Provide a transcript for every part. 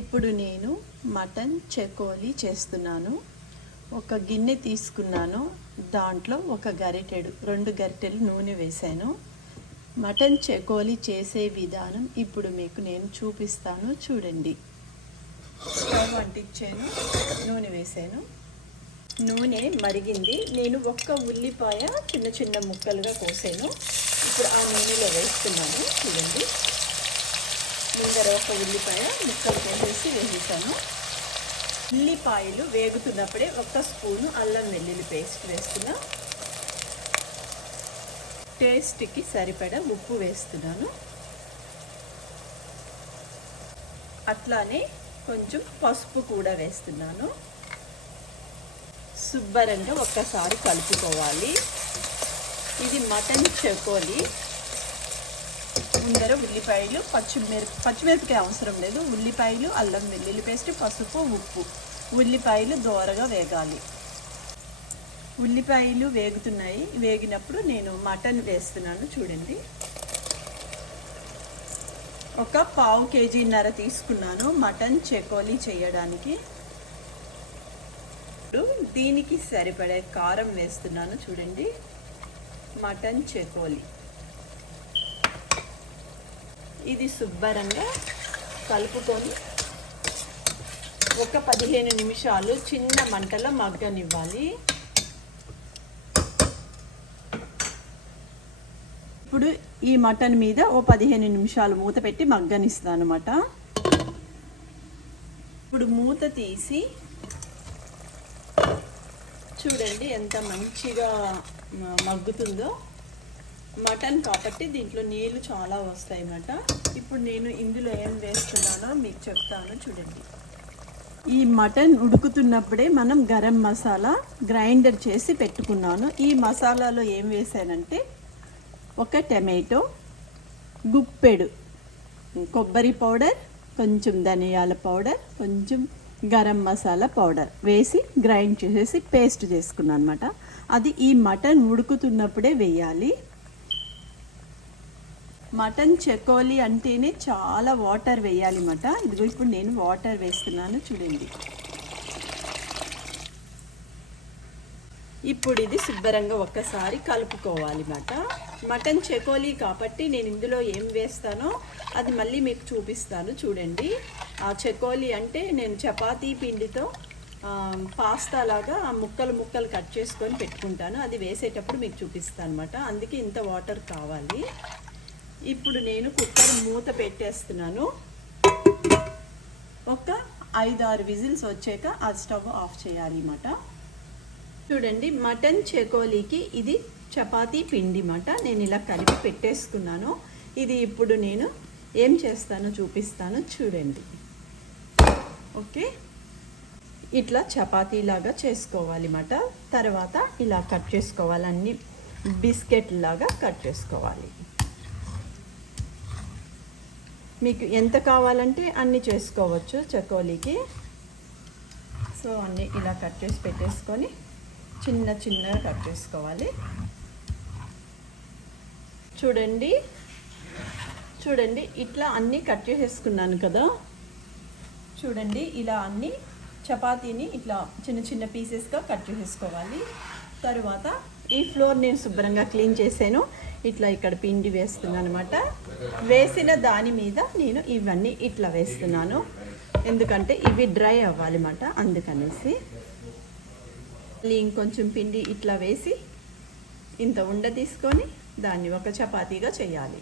ఇప్పుడు నేను మటన్ చెకోలీ చేస్తున్నాను. ఒక గిన్నె తీసుకున్నాను. దాంట్లో ఒక గరిటెడు 2 గరిటెలు నూనె వేశాను. మటన్ చెకోలీ చేసే విధానం ఇప్పుడు మీకు నేను చూపిస్తాను, చూడండి. స్టవ్ అంటించాను, నూనె వేశాను. నూనె మరిగింది. నేను ఒక్క ఉల్లిపాయ చిన్న చిన్న ముక్కలుగా కోసాను. ఇప్పుడు ఆ నూనెలో వేస్తున్నాను, చూడండి. ముందర ఒక ఉల్లిపాయ ముక్కలు కోసేసి వేసేసాను. ఉల్లిపాయలు వేగుతున్నప్పుడే 1 స్పూను అల్లం వెల్లుల్లి పేస్ట్ వేస్తున్నా. టేస్ట్కి సరిపడా ఉప్పు వేస్తున్నాను. అట్లానే కొంచెం పసుపు కూడా వేస్తున్నాను. శుభ్రంగా ఒక్కసారి కలుపుకోవాలి. ఇది మటన్ చెకోలీ. ముందర ఉల్లిపాయలు, పచ్చిమిరపకాయ అవసరం లేదు. ఉల్లిపాయలు, అల్లం వెల్లుల్లి పేస్ట్, పసుపు, ఉప్పు. ఉల్లిపాయలు దోరగా వేగాలి. ఉల్లిపాయలు వేగుతున్నాయి. వేగినప్పుడు నేను మటన్ వేస్తున్నాను, చూడండి. ఒక 1/2 కేజీన్నర తీసుకున్నాను మటన్ చెకోలీ చేయడానికి. ఇప్పుడు దీనికి సరిపడే కారం వేస్తున్నాను, చూడండి. మటన్ చెకోలీ ఇది శుభ్రంగా కలుపుకొని ఒక 15 నిమిషాలు చిన్న మంటలో మగ్గనివ్వాలి. ఇప్పుడు ఈ మటన్ మీద ఓ 15 నిమిషాలు మూత పెట్టి మగ్గనిస్తాను అన్నమాట. ఇప్పుడు మూత తీసి చూడండి ఎంత మంచిగా మగ్గుతుందో. మటన్ కాబట్టి దీంట్లో నీళ్ళు చాలా వస్తాయి అన్నమాట. ఇప్పుడు నేను ఇందులో ఏం వేస్తున్నానో మీకు చెప్తాను, చూడండి. ఈ మటన్ ఉడుకుతున్నప్పుడే మనం గరం మసాలా గ్రైండర్ చేసి పెట్టుకున్నాను. ఈ మసాలాలో ఏం వేసానంటే ఒక టమాటో, గుప్పెడు కొబ్బరి పౌడర్, కొంచెం ధనియాల పౌడర్, కొంచెం గరం మసాలా పౌడర్ వేసి గ్రైండ్ చేసేసి పేస్ట్ చేసుకున్నాను అన్నమాట. అది ఈ మటన్ ఉడుకుతున్నప్పుడే వేయాలి. మటన్ చెకోలీ అంటేనే చాలా వాటర్ వేయాలి అన్నమాట. ఇదిగో ఇప్పుడు నేను వాటర్ వేస్తున్నాను, చూడండి. ఇప్పుడు ఇది శుభ్రంగా ఒక్కసారి కలుపుకోవాలి అన్నమాట. మటన్ చెకోలీ కాబట్టి నేను ఇందులో ఏం వేస్తానో అది మళ్ళీ మీకు చూపిస్తాను, చూడండి. ఆ చెకోలీ అంటే నేను చపాతీ పిండితో పాస్తా లాగా ముక్కలు ముక్కలు కట్ చేసుకొని పెట్టుకుంటాను. అది వేసేటప్పుడు మీకు చూపిస్తాను అన్నమాట. అందుకే ఇంత వాటర్ కావాలి. ఇప్పుడు నేను కుక్కర్ మూత పెట్టేస్తున్నాను. ఒక 5-6 విజిల్స్ వచ్చాక ఆ స్టవ్ ఆఫ్ చేయాలి అన్నమాట. చూడండి, మటన్ చెకోలీకి ఇది చపాతీ పిండి అన్నమాట. నేను ఇలా కలిపి పెట్టేసుకున్నాను. ఇది ఇప్పుడు నేను ఏం చేస్తానో చూపిస్తాను, చూడండి. ఓకే, ఇట్లా చపాతీలాగా చేసుకోవాలి అన్నమాట. తర్వాత ఇలా కట్ చేసుకోవాలి. అన్ని బిస్కెట్ లాగా కట్ చేసుకోవాలి. మీకు ఎంత కావాలంటే అన్నీ చేసుకోవచ్చు చెకోలీకి. సో అన్నీ ఇలా కట్ చేసి పెట్టేసుకొని చిన్న చిన్నగా కట్ చేసుకోవాలి. చూడండి చూడండి ఇట్లా అన్నీ కట్ చేసేసుకున్నాను కదా. చూడండి, ఇలా అన్నీ చపాతీని ఇట్లా చిన్న చిన్న పీసెస్గా కట్ చేసేసుకోవాలి. తర్వాత ఈ ఫ్లోర్ నేను శుభ్రంగా క్లీన్ చేసాను. ఇట్లా ఇక్కడ పిండి వేస్తున్నాను అన్నమాట. వేసిన దాని మీద నేను ఇవన్నీ ఇట్లా వేస్తున్నాను, ఎందుకంటే ఇవి డ్రై అవ్వాలి అన్నమాట. అందుకనేసి ఇంకొంచెం పిండి ఇట్లా వేసి ఇంత ఉండ తీసుకొని దాన్ని ఒక చపాతీగా చేయాలి.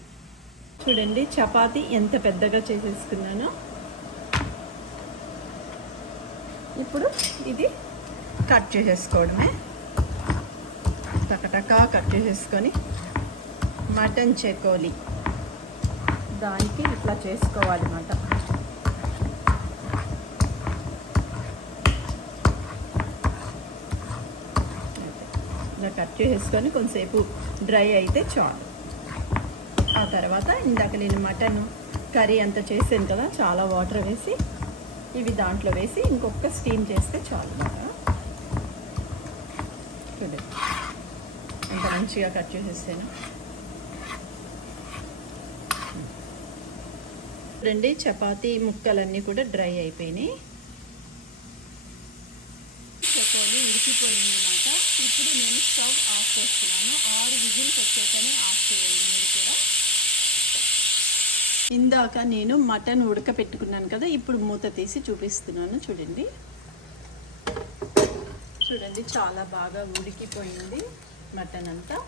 చూడండి, చపాతీ ఎంత పెద్దగా చేసేసుకున్నానో. ఇప్పుడు ఇది కట్ చేసేసుకోవడమే. టకటకా కట్ చేసేసుకొని మటన్ చెకోలీ దానికి ఇట్లా చేసుకోవాలన్నమాట. ఇలా కట్ చేసేసుకొని కొంతసేపు డ్రై అయితే చాలు. ఆ తర్వాత ఇందాక నేను మటన్ కర్రీ అంతా చేసాను కదా, చాలా వాటర్ వేసి ఇవి దాంట్లో వేసి ఇంకొక స్టీమ్ చేస్తే చాలు. చూడండి ఎంత మంచిగా కట్ చేసేసాను. చూడండి, చపాతీ ముక్కలన్నీ కూడా డ్రై అయిపోయినాయి. చకోలీ ఉడికిపోయింది అన్నమాట. ఇప్పుడు నేను స్టవ్ ఆఫ్ చేస్తున్నాను. 6 విజిల్స్ వచ్చాకనే ఆఫ్ చేయండి మీరు కూడా. ఇందాక నేను మటన్ ఉడకపెట్టుకున్నాను కదా, ఇప్పుడు మూత తీసి చూపిస్తున్నాను. చూడండి చూడండి, చాలా బాగా ఉడికిపోయింది మటన్ అంతా.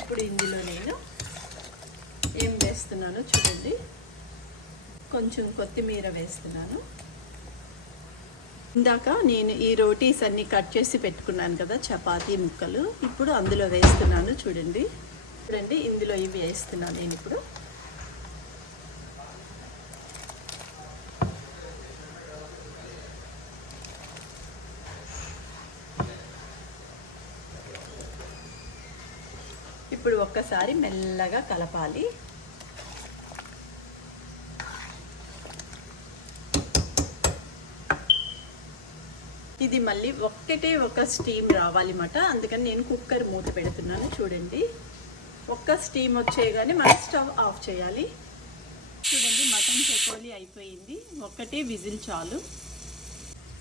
ఇప్పుడు ఇందులో నేను ఏం వేస్తున్నానో చూడండి. కొంచెం కొత్తిమీర వేస్తున్నాను. ఇందాక నేను ఈ రోటీస్ అన్నీ కట్ చేసి పెట్టుకున్నాను కదా, చపాతీ ముక్కలు, ఇప్పుడు అందులో వేస్తున్నాను. చూడండి చూడండి, ఇందులో ఇవి వేస్తున్నాను నేను ఇప్పుడు. ఇప్పుడు ఒక్కసారి మెల్లగా కలపాలి. ఇది మళ్ళీ ఒక స్టీమ్ రావాలన్నమాట. అందుకని నేను కుక్కర్ మూత పెడుతున్నాను. చూడండి, ఒక్క స్టీమ్ వచ్చేయగానే మనం స్టవ్ ఆఫ్ చేయాలి. చూడండి, మటన్ చకోలీ అయిపోయింది. ఒకటే విజిల్ చాలు.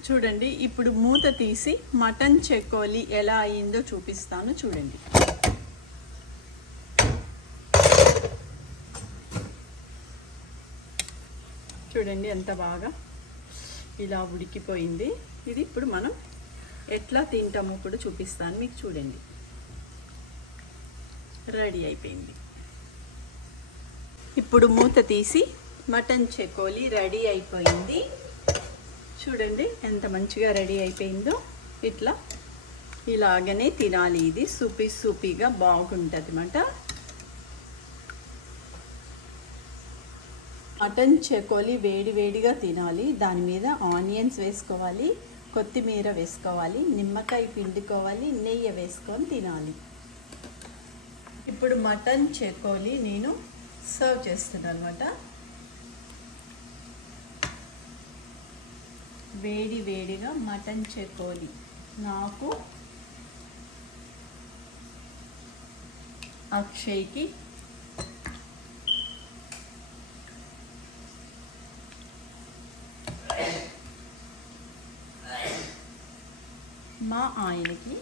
చూడండి, ఇప్పుడు మూత తీసి మటన్ చకోలీ ఎలా అయిందో చూపిస్తాను. చూడండి, చూడండి ఎంత బాగా ఇలా ఉడికిపోయింది. ఇది ఇప్పుడు మనం ఎట్లా తింటామో కూడా చూపిస్తాను మీకు. చూడండి, రెడీ అయిపోయింది. ఇప్పుడు మూత తీసి మటన్ చకోలీ రెడీ అయిపోయింది. చూడండి ఎంత మంచిగా రెడీ అయిపోయిందో. ఇలాగనే తినాలి. ఇది సూపీగా బాగుంటుంది అన్నమాట. మటన్ చకోలీ వేడిగా తినాలి. దాని మీద ఆనియన్స్ వేసుకోవాలి, కొత్తిమీర వేసుకోవాలి, నిమ్మకాయ పిండుకోవాలి, నెయ్యి వేసుకొని తినాలి. ఇప్పుడు మటన్ చకోలీ నేను సర్వ్ చేస్తున్నాను అన్నమాట. వేడిగా మటన్ చకోలీ. నాకు, అక్షయ్కి, మా ఆయనకి,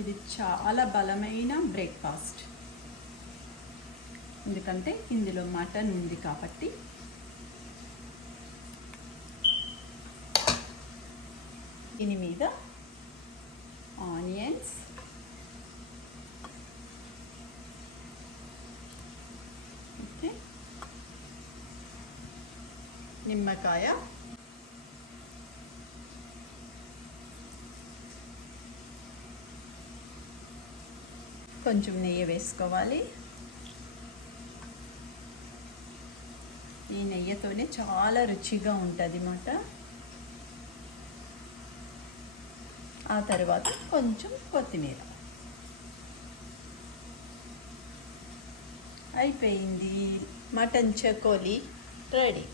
ఇది చాలా బలమైన బ్రేక్ఫాస్ట్. ఎందుకంటే ఇందులో మటన్ ఉంది కాబట్టి. దీని మీద ఆనియన్స్, నిమ్మకాయ, కొంచెం నెయ్యి వేసుకోవాలి. ఈ నెయ్యితోనే చాలా రుచిగా ఉంటుంది అన్నమాట. ఆ తర్వాత కొంచెం కొత్తిమీర. అయిపోయింది, మటన్ చకోలీ రెడీ.